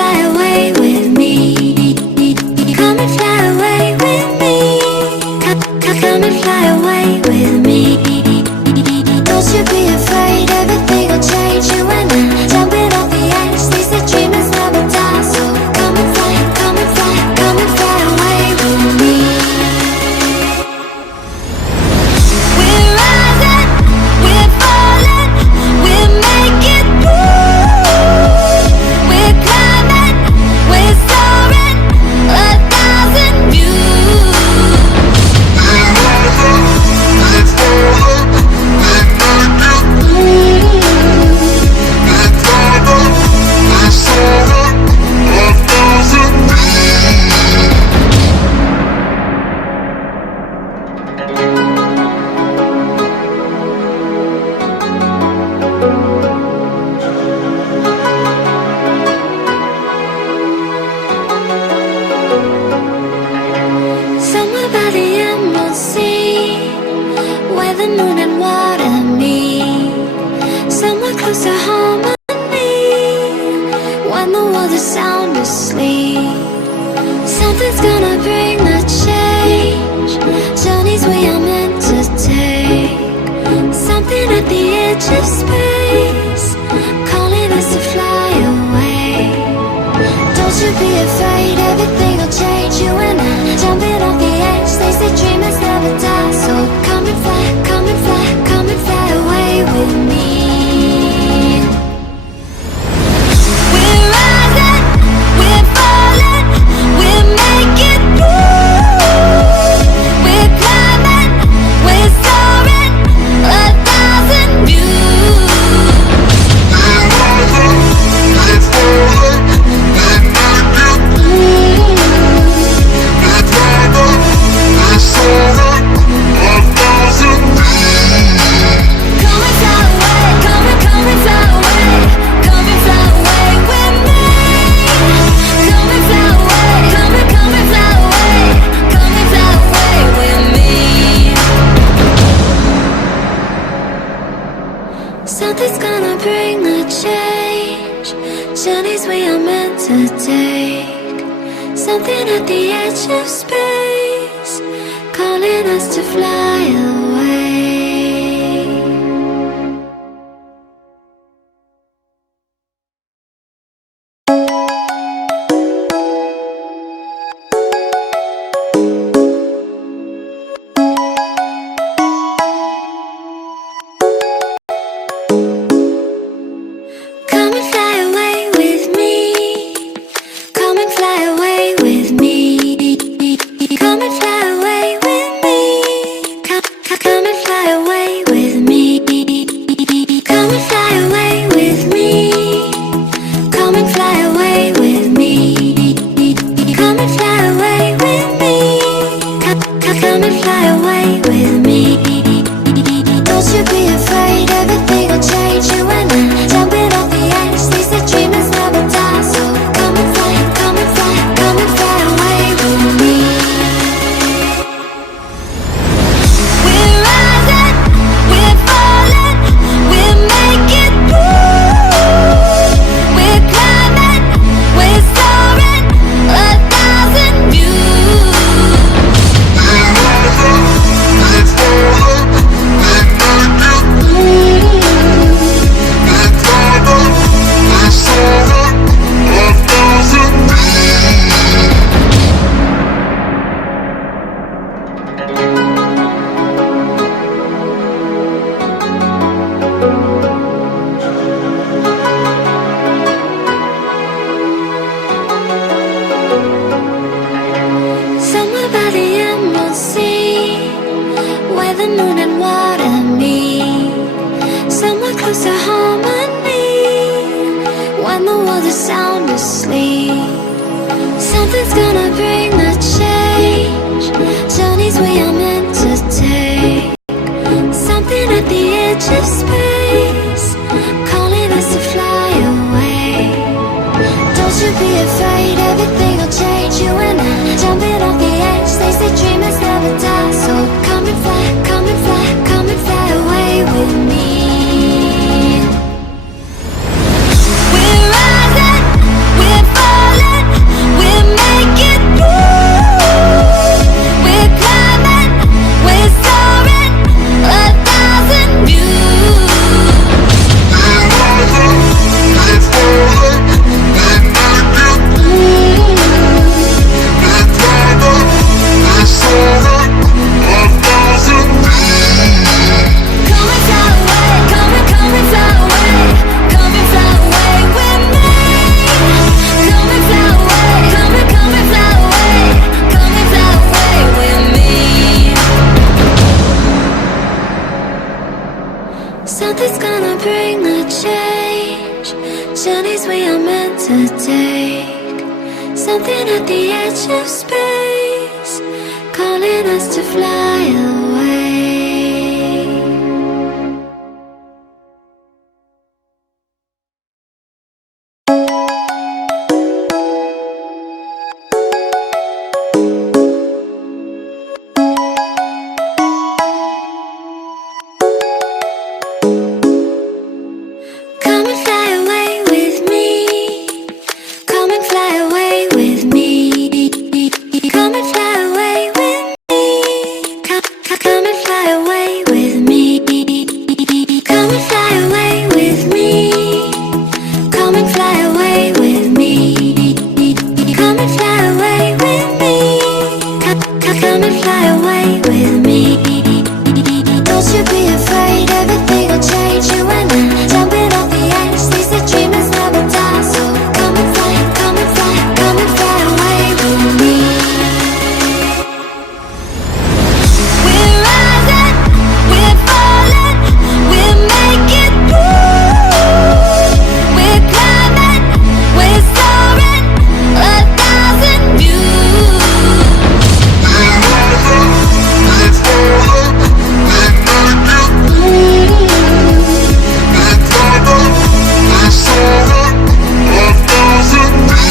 fly away with me. Come and fly away with me. Come and fly away with me. Don't you be afraid, everything will change. You and I, jumping off the edge. They say dreamers never die. So come and fly, come and fly, come and fly away with me. We're rising, we're falling, we're making moves. We're climbing, we're soaring, 1,000 views. We're rising, we're falling, we're making moves. We're climbing, we're soaring, 1,000 views. Somewhere by the emerald sea, where the moon and water meet. Somewhere close to harmony, when the world is sound asleep. Something's gonna bring the change, journeys we are meant to take. Something at the edge of space, calling us to fly away. Don't you be afraid, everything will change. You and I, jumping off the edge. They say dreamers never die. So come and fly, come and fly, come and fly away with me. We're rising, we're falling, we're making moves. We're climbing, we're soaring, 1,000 views. We're rising, we're falling, we're making moves. We're climbing, we're soaring, 1,000 views. Come and fly away, come and fly away, come and fly away with me. Come and fly away, come and fly away, come and fly away with me. Something's gonna bring the change, journeys we are meant to take. Something at the edge of space, calling us to fly away. Come and fly away with me. Come and fly away with me. Come and fly away with me. Come and fly away with me. Come and fly away with me. Come and fly away with me. Come and fly away with me. Come and fly away with me. Don't you be afraid, everything will change. You and I, jumping off the edge. They say dreamers never die. So come and fly, come and fly, come and fly away with me. We're rising, we're falling, we're making moves. We're climbing, we're soaring, 1,000 views. We're rising, we're falling, we're making moves. We're climbing, we're soaring, 1,000 views. Somewhere by the emerald sea, where the moon and water meet. Somewhere close to harmony, when the world is sound asleep. Something's gonna bring the change, journeys we are meant to take. Something at the edge of space, calling us to fly away. Don't you be afraid, everything will change. You and I, jumping off the edge. They say dreamers never die. So come and fly, come and fly, come and fly away with me. We're rising, we're falling. Something at the edge of space, calling us to fly away. Come and fly away with me. Come and fly away with me. Come and fly away with me. Come and fly away with me. Come and fly away with me. Come and fly away with me. Come and fly away with me. Come and fly away with me. Don't you be afraid, everything will change. You and I jumping off the edge. They say dreamers never die, so come and fly, come and fly, come and fly away with me. We're rising, we're falling, we're making through. We're climbing, we're soaring, 1,000 views. We're rising, we're falling, we're making through. We're climbing, we're soaring, 1,000 views.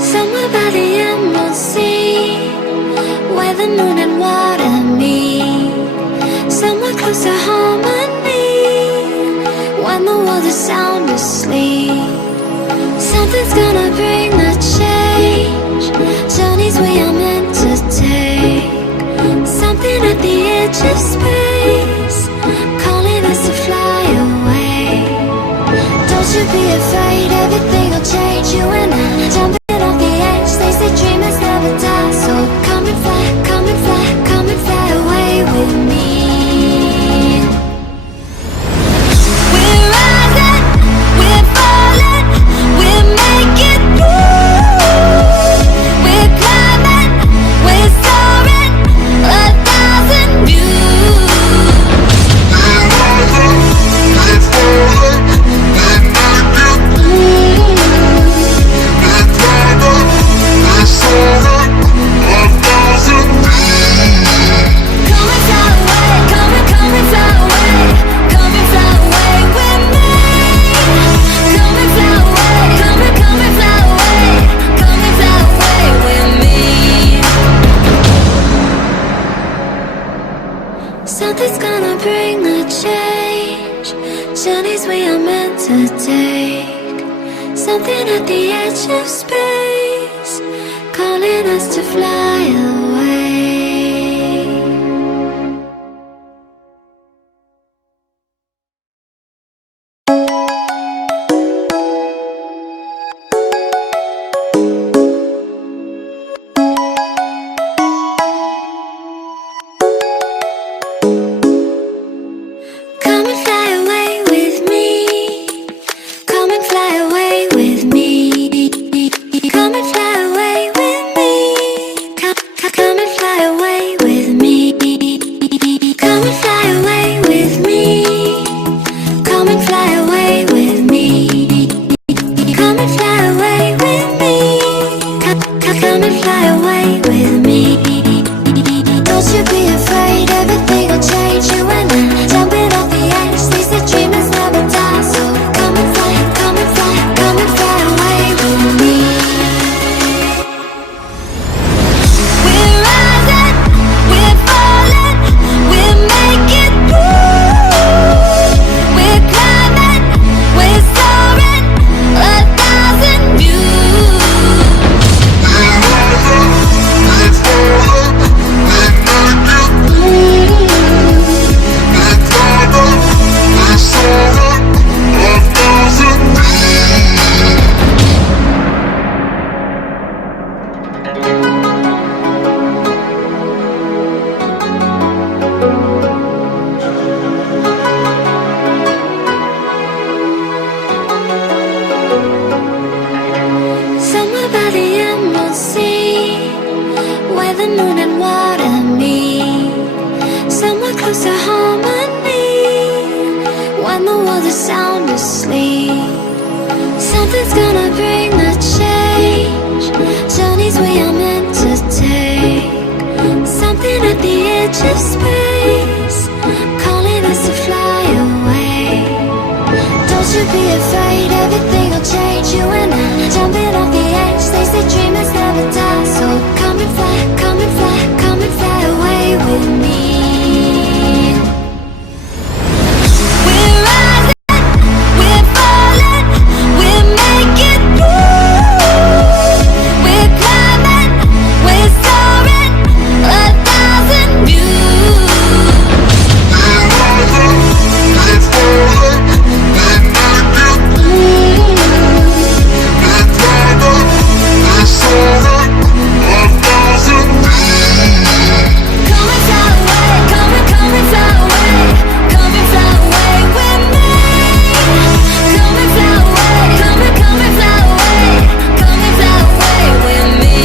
Somewhere by the emerald sea, where the moon and water meet. Somewhere close to harmony, when the world is sound asleep. Something's gonna bring the change, journeys we are meant to take. Something at the edge of space, calling us to fly away. Don't you be afraid, everything will change. You and I jumping off the edge. They say dreamers never die, so come and fly, come and fly, come and fly away with me. We're rising, we're falling, we're making through. We're climbing, we're soaring, 1,000 views. We're rising, we're falling, we're making through. We're climbing, we're soaring, 1,000 views. Come and fly away, come and fly away, come and fly away with me. Come and fly away, come and fly away, come and fly away with me. Something's gonna bring the change, journeys we are meant to take. Something at the edge of space, calling us to fly away. Come and fly away with me. Come and fly away with me. Come and fly away with me. asleep. Something's gonna bring the change. Journeys we are meant to take. Something at the edge of space, calling us to fly away. Don't you be afraid, everything will change. You and I, jumping off the edge. They say dreamers never die. So come and fly, come and fly, come and fly away with me. We're rising, we're falling, we're making moves. We're climbing, we're soaring, 1,000 views. We're rising, we're falling, we're making moves. We're climbing, we're soaring, 1,000 views. Come and fly away, come and fly away, come and fly away with me. Come and fly away, come and fly away, come and fly away with me.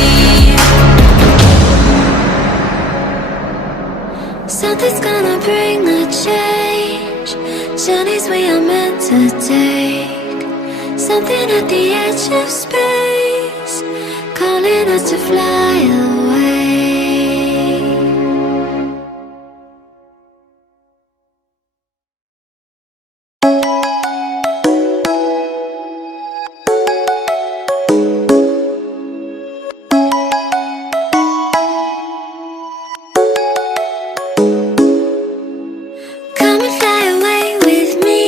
Something's gonna bring the change. Journeys we are meant to take. Something at the edge of space, calling us to fly away. Come and fly away with me.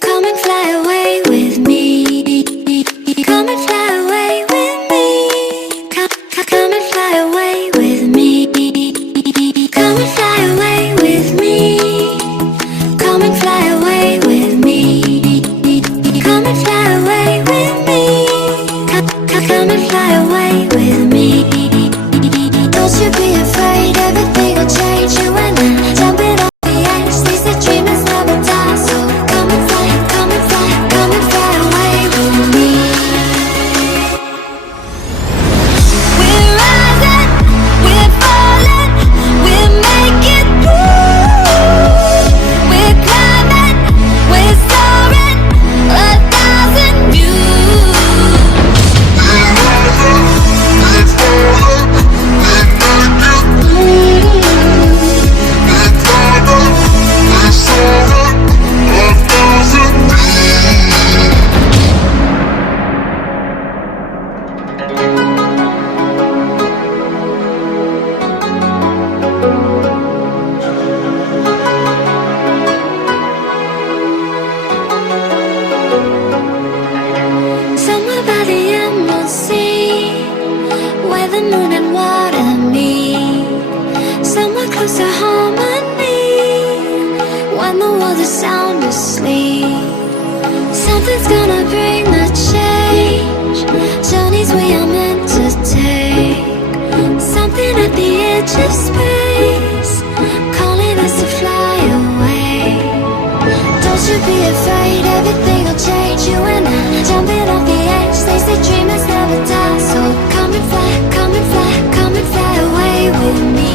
Come and fly away with me. Come and fly away with me. Come and fly away with me. Come and fly away with me. Come and fly away with me. Come and fly away with me. Come and fly away with me. Don't you be afraid, everything will change. You and I, jumping off the edge. They say dreamers never die. So come and fly, come and fly, come and fly away with me. We're rising, we're falling, we're making moves. We're climbing, we're soaring, 1,000 views. We're rising, we're falling, we're making moves. We're climbing, we're soaring, 1,000 views. Somewhere by the emerald sea, where the moon and water meet. Somewhere close to harmony, when the world is sound asleep. Something's gonna bring the change. Journeys we are meant to take. Something at the edge of space, calling us to fly away. Don't you be afraid, everything will change. You and I, jumping off the edge. They say dreamers never die. So come and fly, come and fly, come and fly away with me.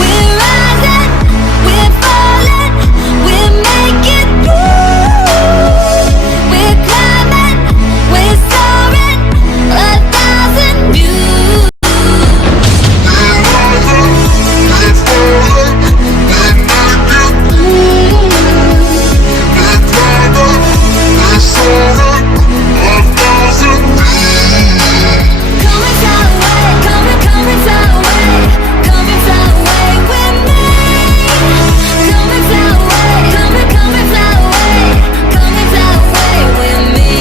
We're rising, we're falling, we're making moves. We're climbing, we're soaring, 1,000 views. We're rising, we're falling, we're making moves. We're climbing, we're soaring, 1,000 views. Come and fly away, come and fly away, come and fly away with me. Come and fly away, come and fly away, come and fly away with me.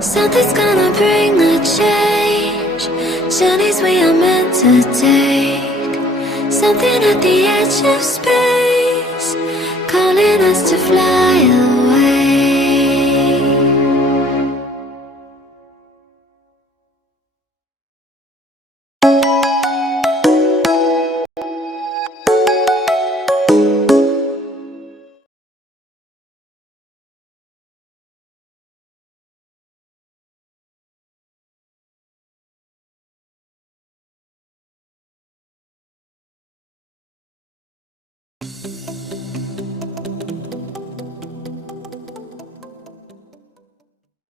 Something's gonna bring the change. Journeys we are meant to take. Something at the edge of